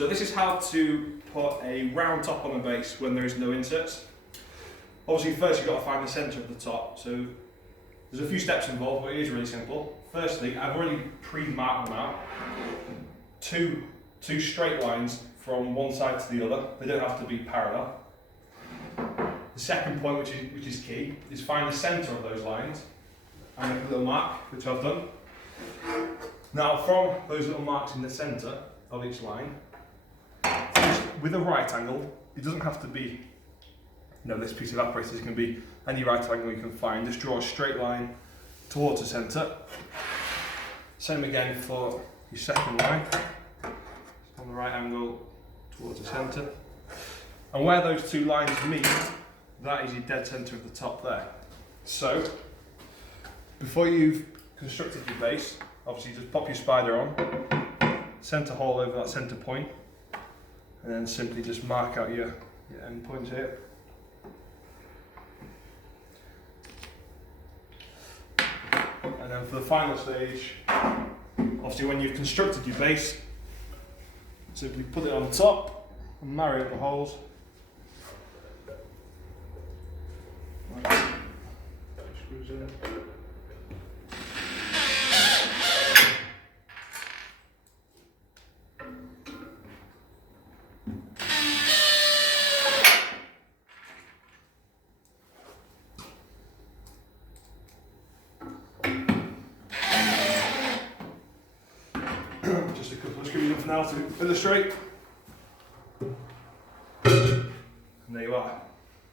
So this is how to put a round top on the base when there is no inserts. Obviously first you've got to find the centre of the top. So there's a few steps involved, but it is really simple. Firstly, I've already pre-marked them out. Two straight lines from one side to the other. They don't have to be parallel. The second point, which is key, is find the centre of those lines and make a little mark, which I've done. Now from those little marks in the centre of each line, with a right angle, it doesn't have to be, this piece of apparatus, it can be any right angle you can find. Just draw a straight line towards the centre. Same again for your second line, on the right angle towards the centre. And where those two lines meet, that is your dead centre of the top there. So, before you've constructed your base, obviously just pop your spider on, centre hole over that centre point, and then simply just mark out your end points here. And then for the final stage, obviously when you've constructed your base, simply put it on top and marry up the holes. Screws in. Just a couple of screws in for now to illustrate.